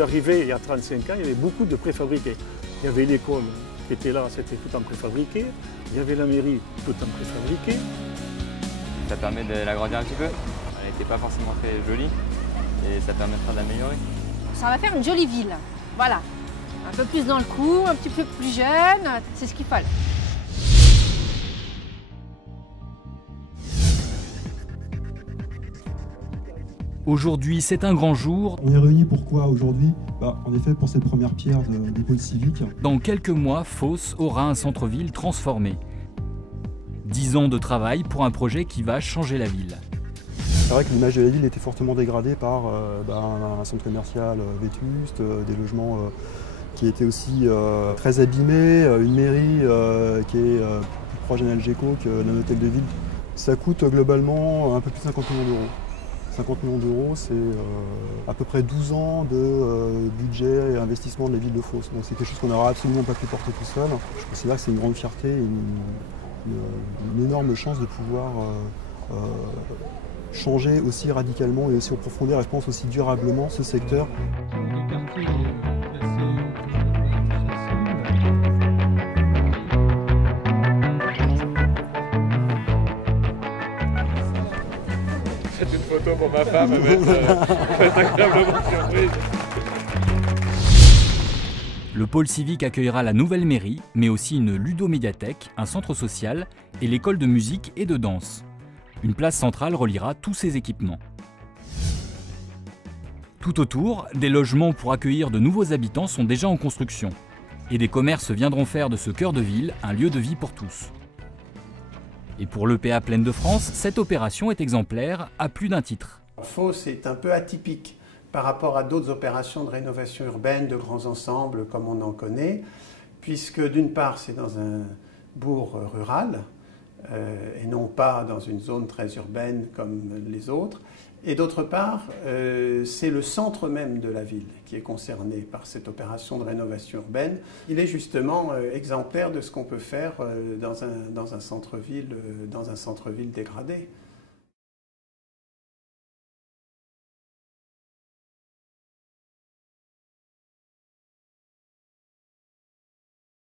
suis arrivé il y a 35 ans, il y avait beaucoup de préfabriqués. Il y avait l'école qui était là, c'était tout en préfabriqué. Il y avait la mairie, tout en préfabriqué. Ça permet de l'agrandir un petit peu. Elle n'était pas forcément très jolie et ça permettra de l'améliorer. Ça va faire une jolie ville, voilà. Un peu plus dans le coup, un petit peu plus jeune, c'est ce qu'il fallait. Aujourd'hui, c'est un grand jour. On est réunis pourquoi aujourd'hui? En effet, pour cette première pierre des pôles civiques. Dans quelques mois, Fos aura un centre-ville transformé. 10 ans de travail pour un projet qui va changer la ville. C'est vrai que l'image de la ville était fortement dégradée par un centre commercial vétuste, des logements qui étaient aussi très abîmés, une mairie qui est plus proche d'un Algeco que d'un hôtel de ville. Ça coûte globalement un peu plus de 50 millions d'euros. 50 millions d'euros, c'est à peu près 12 ans de budget et investissement de la ville de Fos. Donc c'est quelque chose qu'on n'aura absolument pas pu porter tout seul. Je considère que c'est une grande fierté et une énorme chance de pouvoir changer aussi radicalement et aussi en profondeur et je pense aussi durablement ce secteur. C'est une photo pour ma femme, elle va être agréablement surprise. Le pôle civique accueillera la nouvelle mairie, mais aussi une ludomédiathèque, un centre social et l'école de musique et de danse. Une place centrale reliera tous ces équipements. Tout autour, des logements pour accueillir de nouveaux habitants sont déjà en construction. Et des commerces viendront faire de ce cœur de ville un lieu de vie pour tous. Et pour l'EPA Plaine de France, cette opération est exemplaire à plus d'un titre. Fos est un peu atypique par rapport à d'autres opérations de rénovation urbaine, de grands ensembles comme on en connaît, puisque d'une part c'est dans un bourg rural, et non pas dans une zone très urbaine comme les autres, et d'autre part c'est le centre même de la ville qui est concerné par cette opération de rénovation urbaine. Il est justement exemplaire de ce qu'on peut faire dans un centre-ville dégradé.